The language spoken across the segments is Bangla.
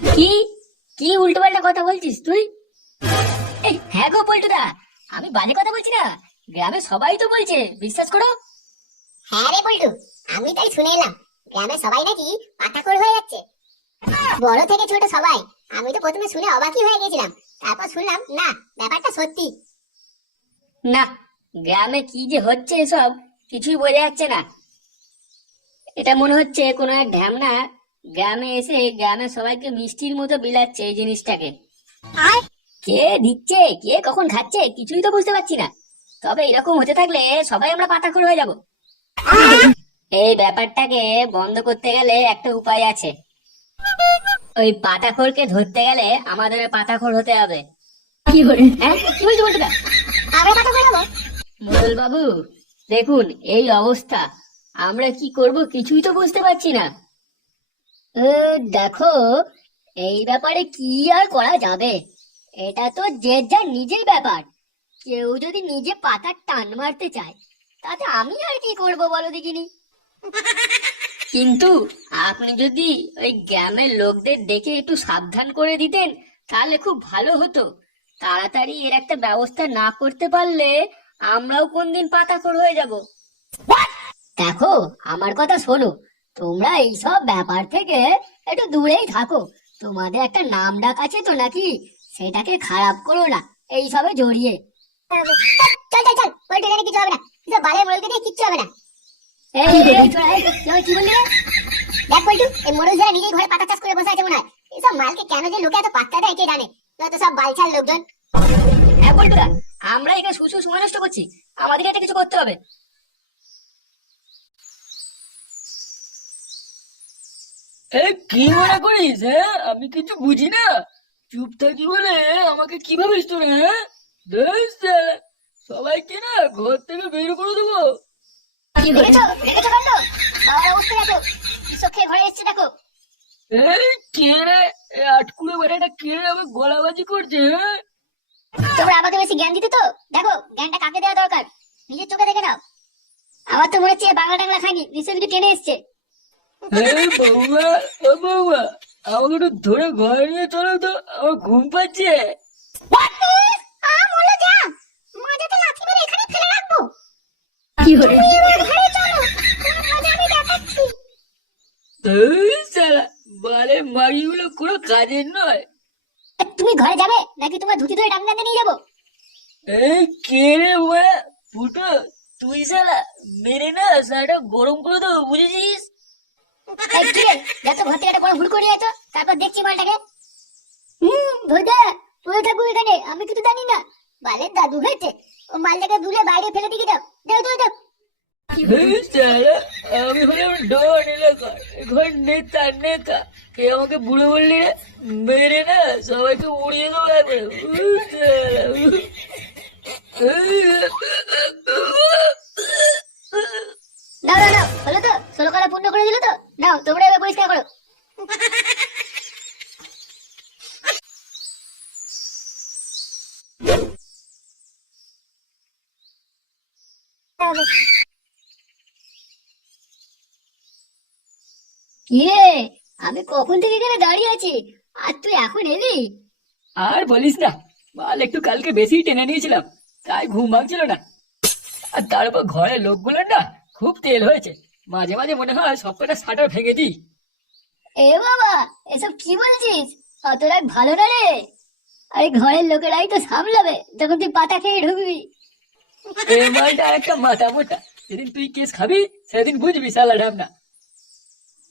কি কি উল্টো পাল্টা কথা বলছিস তুই? হ্যাঁ গো পল্টুদা, আমি বাজে কথা বলছি না। গ্রামে সবাই তো বলছে, বিশ্বাস করো। হ্যাঁ রে পল্টু, আমি তাই শুনে এলাম গ্রামে সবাই নাকি পাতাখোর হয়ে যাচ্ছে, বড় থেকে ছোট সবাই। আমি তো প্রথমে শুনে অবাকই হয়ে গেছিলাম, তারপর শুনলাম না, ব্যাপারটা সত্যি। না, গ্রামে কি যে হচ্ছে এসব কিছুই বোঝা যাচ্ছে না। এটা মনে হচ্ছে কোনো এক ঢ্যামনা গ্রামে এসে গ্রামের সবাইকে মিষ্টির মতো বিলাচ্ছে এই জিনিসটাকে। কে দিচ্ছে, কে কখন খাচ্ছে, কিছুই তো বুঝতে পারছি না। তবে এরকম হতে থাকলে সবাই আমরা পাতাখোর হয়ে যাব। এই ব্যাপারটাকে বন্ধ করতে গেলে একটা উপায় আছে। ওই পাতাখোরকে ধরতে গেলে আমাদের ওই পাতাখোর হতে হবে। কি করে? হ্যাঁ, কি বলছো বলতো? আমরা পাতাখোর হবো? মোড়ল বাবু, দেখুন এই অবস্থা, আমরা কি করব কিছুই তো বুঝতে পারছি না। দেখো, এই ব্যাপারে কি আর করা যাবে? এটা তো যে যার নিজের ব্যাপার। কেউ যদি নিজে পাতার টান মারতে চায়, তাতে আমি আর কি করব বলো দেখিনি। কিন্তু আপনি যদি ওই গ্রামের লোকদের ডেকে একটু সাবধান করে দিতেন, তাহলে খুব ভালো হতো। তাড়াতাড়ি এর একটা ব্যবস্থা না করতে পারলে আমরাও কোনদিন পাতাখোর হয়ে যাব। দেখো, আমার কথা শোনো, তোমরা এইসব ব্যাপার থেকে একটু দূরেই থাকো। তোমাদের একটা নাম ডাক আছে তো নাকি, সেটাকে খারাপ করো না এইসবে জড়িয়ে। চল চল চল, পল্টু, এখানে কিছু হবে না, কিছু বালের মোড়লকে দিয়ে কিচ্ছু হবে না। কি বললি রে? দেখ পল্টু, এই মোড়ল যারা নিজেই ঘরে পাতা চাষ করে বসে আছে মনে হয়। এইসব মালকে কেন যে লোকে এত পাত্তা দেয় কে জানে, যত সব বালছাল লোকজন। হ্যাঁ বলটুদা, আমরা এখানে শুধু সময় নষ্ট করছি, আমাদের এটা কিছু করতে হবে। কি মনে করিস? হ্যাঁ, আমি কিছু বুঝি না, চুপ থাকি বলে আমাকে কি ভাবিস তোরা? হ্যাঁ, বেশ শালা, সবাইকে না ঘর থেকে বের করে দেবো। দেখেছো দেখেছো কাণ্ড, আমার অবস্থা দেখো, কৃষক খেয়ে ঘরে এসছে দেখো। এই কে রে? এই আটকুড়ে বেড়াটা কে রে আমাকে গলাবাজি করছে? হ্যাঁ, তোমরা আমাকে বেশি জ্ঞান দিতে তো, দেখো জ্ঞানটা কাকে দেওয়া দরকার, নিজের চোখে দেখে নাও। আমার তো মনে হচ্ছে এ বাংলা টাংলা খাইনি, নিশ্চয়ই কিছু টেনে এসছে। এই বৌমা, ও বৌমা, আমাকে একটু ধরে ঘরে নিয়ে চলো তো, আমার ঘুম পাচ্ছে। মাঝেতে লাথি মেরে এখানে ফেলে রাখবো। কি হলো? তুমি এবার ঘরে চলো, তোমার মজা আমি দেখাচ্ছি। এই শালা, বালের মাগিগুলো কোনো কাজের নয়। তুমি ঘরে যাবে নাকি তোমার ধুতি ধরে ডাঙ্গাতে নিয়ে যাবো? এই কে রে ওরা? ফুটো, তুই শালা মেরে না শালাটা গরম করে দেবো, বুঝেছিস? এই কি রে, যা তো ঘর থেকে একটা বড় ভুল করে তো, তারপর দেখছি মালটাকে। ভোদা, পড়ে থাকবো এখানে, আমি কিছু জানি না। বালের দাদু হয়েছে, ও মালটাকে দুলে বাইরে ফেলে দিয়ে দাও, দাও দাও দাও। এই শালা, আমি হলাম ডন এলাকার, ঘর নেতা নেতা। কে আমাকে বুড়ো বললি রে? মেরে না সবাইকে উড়িয়ে দেবো একবারে। শালা, নাও নাও নাও, হলো তো, 16 কলা পূর্ণ করে দিল তো, নাও তোমরা এবার পরিষ্কার করো। কি রে, আমি কখন থেকে এখানে দাঁড়িয়ে আছি, আর তুই এখন এলি? আর বলিস না, মাল একটু কালকে বেশি টেনে নিয়েছিলাম, তাই ঘুম ভাঙছিল না। আর তারপর ঘরের লোকগুলোর না খুব তেল হয়েছে, মাঝে মাঝে মনে হয় সবকটা শাটার ভেঙে দিই। এ বাবা, এসব কি বলছিস? অত রাত ভালো না রে। আরে ঘরের লোকেরাই তো সামলাবে যখন তুই পাতা খেয়ে ঢুকবি। এই মালটা আর একটা মাথা মোটা, যেদিন তুই কেস খাবি সেদিন বুঝবি শালা ঢামনা।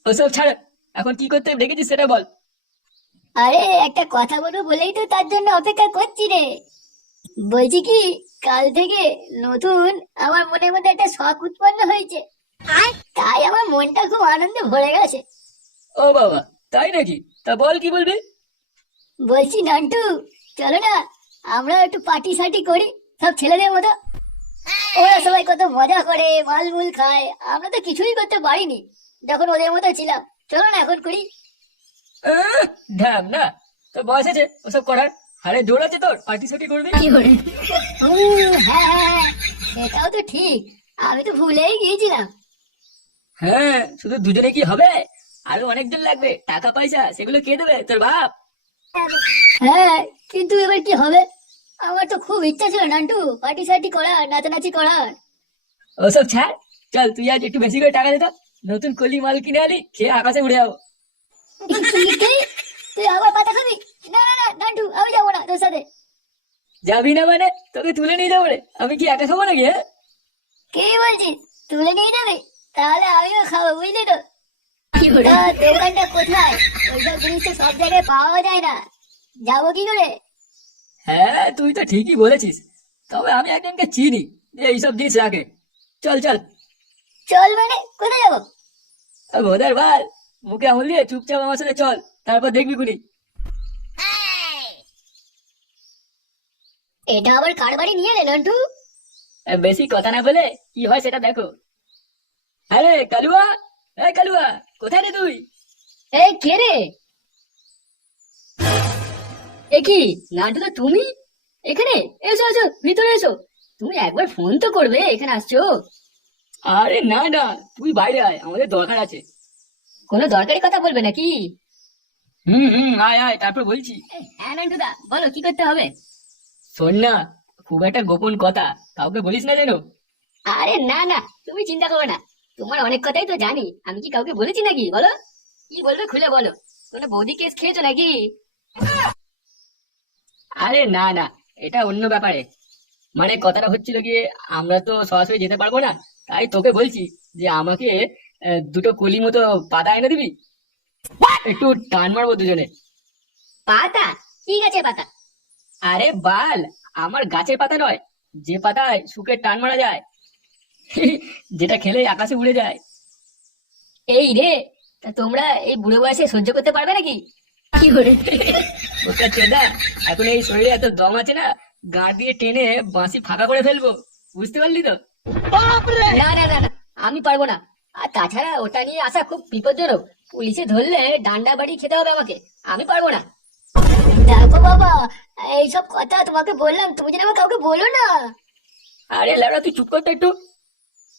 ওসব ছাড়, এখন কি করতে ডেকেছিস সেটা বল। আরে একটা কথা বলবো বলেই তো তার জন্য অপেক্ষা করছি রে। বলছি কি, কাল থেকে নতুন আমার মনের মধ্যে একটা শখ উৎপন্ন হয়েছে, তাই আমার মনটা খুব আনন্দে ভরে গেছে। ও বাবা, তাই নাকি? তা বল, কি বলবি? বলছি নান্টু, চলো না আমরা একটু পার্টি সার্টি করি সব ছেলেদের মতো। ওরা সবাই কত মজা করে, মালমুল খায়, আমরা তো কিছুই করতে পারিনি যখন ওদের মতো ছিলাম। চলো না এখন করি। ঢামনা, তো বয়স আছে ওসব করার? আরে জোর আছে তোর, পার্টি সার্টি করবি? হ্যাঁ হ্যাঁ হ্যাঁ, সেটাও তো ঠিক, আমি তো ভুলেই গিয়েছিলাম। হ্যাঁ, শুধু দুজনে কি হবে? আরো অনেকজন লাগবে, টাকা পয়সা সেগুলো কে দেবে, তোর বাপ? হ্যাঁ, কিন্তু এবার কি হবে? আমার তো খুব ইচ্ছা ছিল নান্টু পার্টি সার্টি করার, নাচানাচি করার। ওসব ছাড়, চল তুই আজ একটু বেশি করে টাকা দে তো, নতুন কলি মাল কিনে আলি, খেয়ে আকাশে উড়ে যাবো। তুই আবার পাতা খাবি? না না না নান্টু, আমি যাবো না তোর সাথে। যাবি না মানে? তোকে তুলে নিয়ে যাবো রে, আমি কি একা খাবো নাকি? হ্যাঁ, কে বলছিস তুলে নিয়ে যাবে? তাহলে আমিও খাবো, বুঝলি তো? তা দোকানটা কোথায়? ওইসব জিনিস তো সব জায়গায় পাওয়া যায় না, যাবো কি করে? হ্যাঁ তুই তো ঠিকই বলেছিস, তবে আমি একজনকে চিনি যে এইসব জিনিস রাখে। চল চল। চল মানে কোথায় যাবো? ভোদার ভাল, মুখে আঙুল দিয়ে চুপচাপ আমার সাথে চল, তারপর দেখবি কুনি। এটা আবার কার বাড়ি নিয়ে এলে নান্টু? বেশি কথা না বলে কি হয় সেটা দেখো। আরে কালুয়া, এই কালুয়া, কোথায় রে তুই? এই কে রে? এ কি নান্টু, তো তুমি এখানে? এসো এসো, ভিতরে এসো। তুমি একবার ফোন তো করবে, এখানে আসছো। আরে না না, তুই বাইরে আয়, আমাদের দরকার আছে। কোনো দরকারি কথা বলবে নাকি? আয় আয়, তারপর বলছি। হ্যাঁ নান্টু দা, বলো কি করতে হবে? শোন না, খুব একটা গোপন কথা, কাউকে বলিস না যেন। আরে না না, তুমি চিন্তা করবে না, তোমার অনেক কথাই তো জানি, আমি কি কাউকে বলেছি নাকি? বলো কি বলবে, খুলে বলো। কোনো বৌদি কেস খেয়েছো নাকি? আরে না না, এটা অন্য ব্যাপারে। মানে কথাটা হচ্ছিল গিয়ে, আমরা তো সরাসরি যেতে পারবো না, তাই তোকে বলছি যে আমাকে দুটো কলি মতো পাতা এনে দিবি, একটু টান মারবো দুজনে। পাতা? কি গাছের পাতা? আরে বাল, আমার গাছের পাতা নয়, যে পাতায় শুকে টান মারা যায়, যেটা খেলে আকাশে উড়ে যায়। এই রে, তা তোমরা এই বুড়ো বয়সে সহ্য করতে পারবে নাকি? কি করে? ওটা চেদা, এখন এই শরীরে এত দম আছে না, গাঁ দিয়ে টেনে বাঁশি ফাঁকা করে ফেলবো, বুঝতে পারলি তো? না না না না, আমি পারবো না। আর তাছাড়া ওটা নিয়ে আসা খুব বিপজ্জনক, পুলিশে ধরলে ডান্ডা বাড়ি খেতে হবে আমাকে, আমি পারবো না। দেখো বাবা, এইসব কথা তোমাকে বললাম, তুমি যেন আমার কাউকে বলো না। আরে ল্যাবড়া, তুই চুপ করতে একটু।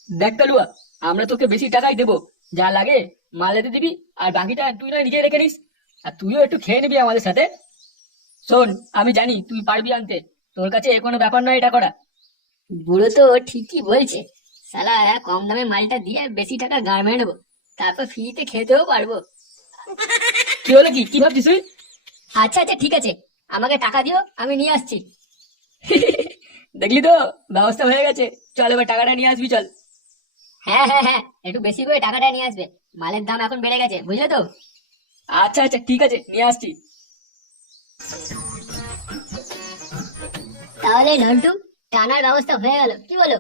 দেখ কালুয়া, আমরা তোকে বেশি টাকাই দেবো, যা লাগে মাল এতে দিবি, আর বাকিটা তুই না নিজে রেখে নিস, আর তুইও একটু খেয়ে নিবি আমাদের সাথে। শোন, আমি জানি তুই পারবি আনতে, তোর কাছে এ কোনো ব্যাপার নয় এটা করা। বুড়ো তো ঠিকই বলছে, শালা কম দামে মালটা দিয়ে বেশি টাকা গাড় মেরে নেবো, তারপর ফ্রিতে খেতেও পারবো। কি হলো, কি কি ভাবছিস তুই? আচ্ছা আচ্ছা ঠিক আছে, আমাকে টাকা দিও, আমি নিয়ে আসছি। দেখলি তো, ব্যবস্থা হয়ে গেছে, চল এবার টাকাটা নিয়ে আসবি, চল। হ্যাঁ হ্যাঁ হ্যাঁ, একটু বেশি করে টাকাটা নিয়ে আসবে, মালের দাম এখন বেড়ে গেছে, বুঝলে তো? আচ্ছা আচ্ছা ঠিক আছে, নিয়ে আসছি। তাহলে নান্টু, টানার ব্যবস্থা হয়ে গেল, কি বলো?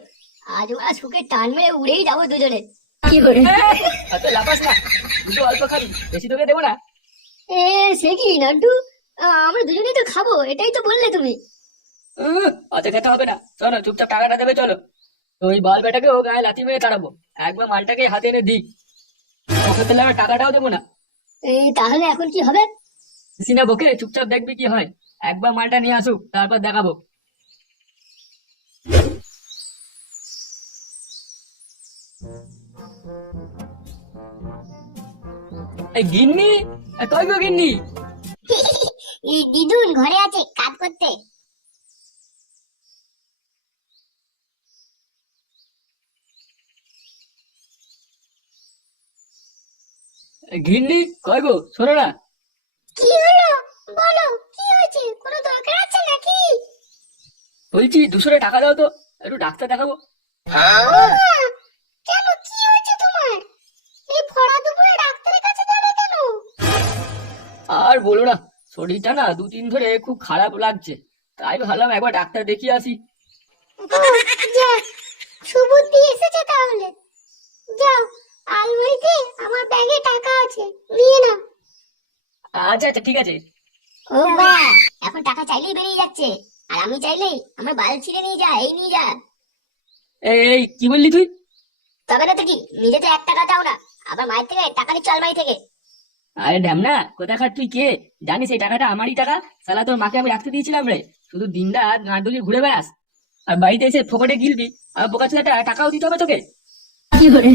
আজ ওরা সুখে টান মেরে উড়েই যাবো দুজনে। কি করে? অত লাফাস না, দুটো অল্প খাবি, বেশি তোকে দেবো না। এ সে কি নান্টু, আমরা দুজনেই তো খাবো, এটাই তো বললে তুমি। অত খেতে হবে না, চলো চুপচাপ টাকাটা দেবে, চলো। ওই বল বেটাকে ও গায়ে লাথি মেরে তাড়াবো, একবার মালটাকে হাতে এনে দিই, ওকে তাহলে আমরা টাকাটাও দেবো না। তাহলে এখন কি হবে? সিনা বকে চুপচাপ দেখবি কি হয়, একবার মালটা নিয়ে আসুক, তারপর দেখাবো। এই গিন্নি, কই গো গিন্নি? এই দিদুন ঘরে আছে কাজ করতে। গিন্নি কই গো, শোনো না। কি হলো বলো, কি হয়েছে? কোনো দরকার আছে নাকি? বলছি 200 টাকা দাও তো, একটু ডাক্তার দেখাবো। কেন, কি হয়েছে তোমার? এই ভরা দুপুরে ডাক্তারের কাছে যাবে কেন? আর বলো না, শরীরটা না 2 দিন ধরে খুব খারাপ লাগছে, তাই ভাবলাম একবার ডাক্তার দেখিয়ে আসি। যাক, সুবুদ্ধি এসেছে তাহলে। যাও, আলমারিতে আমার ব্যাগে টাকা আছে, নিয়ে নাও। আচ্ছা আচ্ছা ঠিক আছে। ও বা, এখন টাকা চাইলেই বেরিয়ে যাচ্ছে, আর আমি চাইলেই আমার বাল ছিঁড়ে নিয়ে যা, এই নিয়ে যা। এই কি বললি তুই? তবে না তো কি, নিজে তো 1 টাকা দাও না, আবার মায়ের থেকে টাকা নিচ্ছ আলমারি থেকে। আরে ঢ্যামনা কোথাকার, তুই কে? জানিস এই টাকাটা আমারই টাকা, শালা তোর মাকে আমি রাখতে দিয়েছিলাম রে, শুধু দিন রাত গাঁটুলি ঘুরে বেড়াস, আর বাড়িতে এসে ফোকটে গিলবি, আর বোকা ছেলেটা টাকাও দিতে হবে তোকে। কি করে?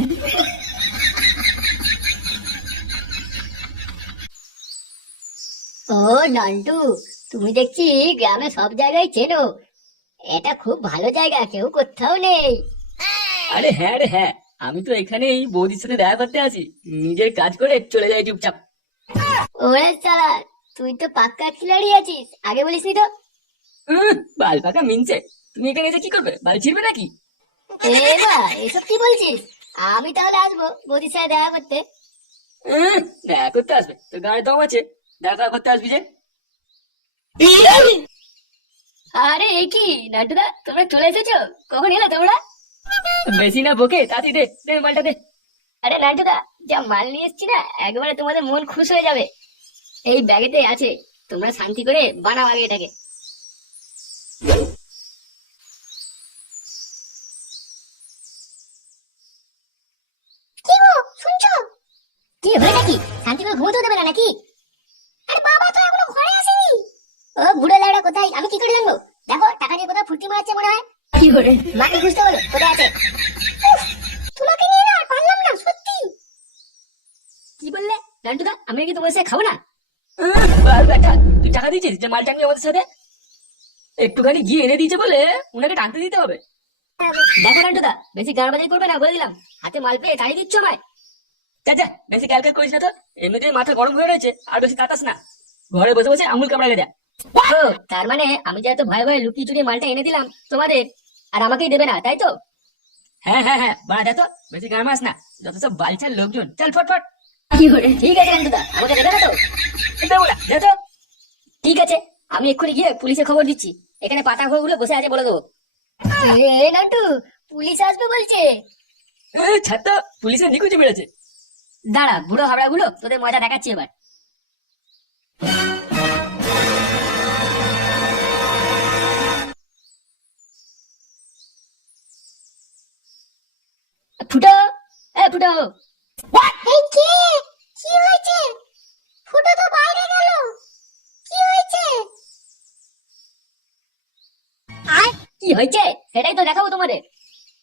ও নান্টু, তুমি দেখছি গ্রামে সব জায়গায় চেনো। এটা খুব ভালো জায়গা, কেউ কোথাও নেই। আরে হ্যাঁ রে হ্যাঁ, আমি তো এখানে এই বৌদির সাথে দেখা করতে আছি, নিজের কাজ করে চলে যাই চুপচাপ। ওরে সালা, তুই তো পাক্কা খিলাড়ি আছিস, আগে বলিসনি তো। বাল পাকা মিনছে। তুমি এখানে এসে কি করবে, বাল ছিড়বে নাকি? এ বা, এসব কি বলছিস? আমি তাহলে আসবো বৌদির সাথে দেখা করতে। দেখা করতে আসবে তো গাড়ি দম আছে, দেখা করতে আসবি যে। আরে এই কি নান্টুদা, তোমরা চলে এসেছো? কখন এলে তোমরা? বেশি না বকে, তাড়াতাড়ি দে দে মালটা দে। আরে নান্টুদা, যা মাল নিয়ে এসছি না, একবারে তোমাদের মন খুশ হয়ে যাবে। এই ব্যাগেতে আছে, তোমরা শান্তি করে বানাও আগে এটাকে। কি গো, শুনছো? কি হলো নাকি? শান্তি করে ঘুমোতেও দেবে না নাকি? আরে বাবা তো এখনো ঘরে আসেনি। ও বুড়ো লাউড়া কোথায়, আমি কি করে জানবো? দেখো টাকা দিয়ে কোথাও ফুর্তি মারাচ্ছে মনে হয়। কি করে? মাকে খুঁজতে বলো কোথায় আছে। উফ, তোমাকে নিয়ে না আর পারলাম না সত্যি। কি বললে নান্টুদা? আমি কি তোমার সাথে খাবো না? বাল বেটা, তুই টাকা দিয়েছিস যে মাল টানবি আমাদের সাথে? একটুখানি গিয়ে এনে দিয়েছে বলে উনাকে টানতে দিতে হবে? দেখো নান্টুদা, বেশি গাড়বাজি করবে না বলে দিলাম। হাতে মাল পেয়ে তাড়িয়ে দিচ্ছ আমায়। যা যা, বেশি ক্যালকাল করিস না তো, এমনিতেই মাথা গরম হয়ে রয়েছে, আর বেশি তাতাস না। ঘরে বসে বসে আঙুল কামড়া গেছে। ও, তার মানে আমি যে এত ভয়ে ভয়ে লুকিয়ে চুরিয়ে মালটা এনে দিলাম তোমাদের, আর আমাকেই দেবে না, তাই তো? হ্যাঁ হ্যাঁ হ্যাঁ, বাড়া দে তো, বেশি গান মাস না, যত সব বালছাল লোকজন, চল ফটফট। কি করে? ঠিক আছে নান্টুদা, আমাকে দেবে না তো? দেবো না, দে তো। ঠিক আছে, আমি এক্ষুনি গিয়ে পুলিশে খবর দিচ্ছি। এখানে পাতা ঘরগুলো বসে আছে বলে দেবো। এ নান্টু, পুলিশ আসবে বলছে। ছাড় তো, পুলিশের নিকুচি বেড়েছে। দাঁড়া বুড়ো হাবড়া গুলো, তোদের মজা দেখাচ্ছি এবার। ফুটো, ফুটো। এই কে? কি হয়েছে? ফুটো তো বাইরে গেল। কি হয়েছে? কি হয়েছে সেটাই তো দেখাবো তোমাদের।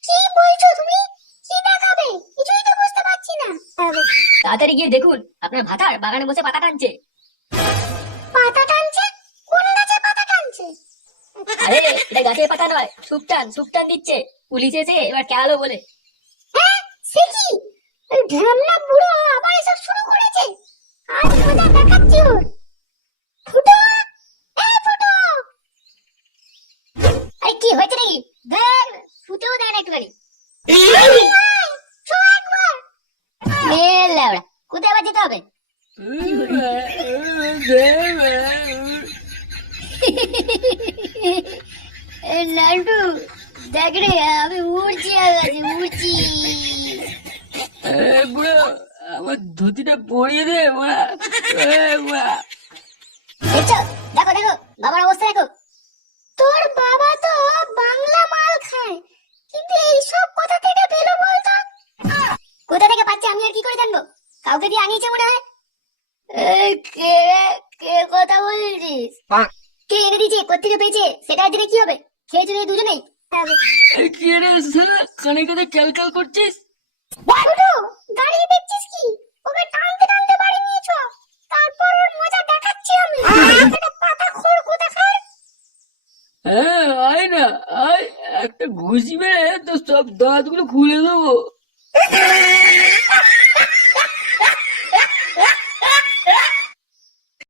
কি বলছো তুমি? কি দেখাবে? কিছুই তো বুঝতে পারছি না। তাড়াতাড়ি গিয়ে দেখুন, আপনার ভাতার বাগানে বসে পাতা টানছে। পাতা টানছে? কোন গাছে পাতা টানছে? আরে এটা গাছের পাতা নয়, সুপটান সুপটান দিচ্ছে। পুলিশ এসে এবার কেলো বলে। হ্যাঁ, সে কি? ওই ঢ্যামনা বুড়ো আবার এসব শুরু করেছে। আজ মজা দেখাচ্ছি ওর। ফুটো, এই ফুটো। আরে কি হয়েছে নাকি? দেখ, ফুটেও দেয় না একটুখানি। চো একবার। লেওড়া, কোথায় আবার যেতে হবে? নান্টু, দেখ রে, আমি উড়ছি আকাশে, উড়ছি। বুড়ো, আমার ধুতিটা পরিয়ে দে মারা। দেখছো? দেখো দেখো, বাবার অবস্থা দেখো। তোর বাবা তো বাংলা মাল খায়, কিন্তু এইসব কোথা থেকে পেলো বলতো? কোথা থেকে পাচ্ছে আমি আর কি করে জানবো? কাউকে দিয়ে আনিয়েছে মনে হয়। কে কে কথা বলছিস? কে এনে দিয়েছে, কোথেকে পেয়েছে সেটা দিলে কি হবে? খেয়েছো এই দুজনেই। কি রে শালা, কানে কানে ক্যালকাল করছিস? ফুটো, দাঁড়িয়ে দেখছিস কি? ওকে টানতে টানতে বাড়ি নিয়েছো, তারপর ওর মজা দেখাচ্ছি আমি। একটা পাতা খোর কোথাকার। হ্যাঁ আয় না, আয়, একটা ঘুষি মেরে তো সব দাঁতগুলো খুলে দেবো।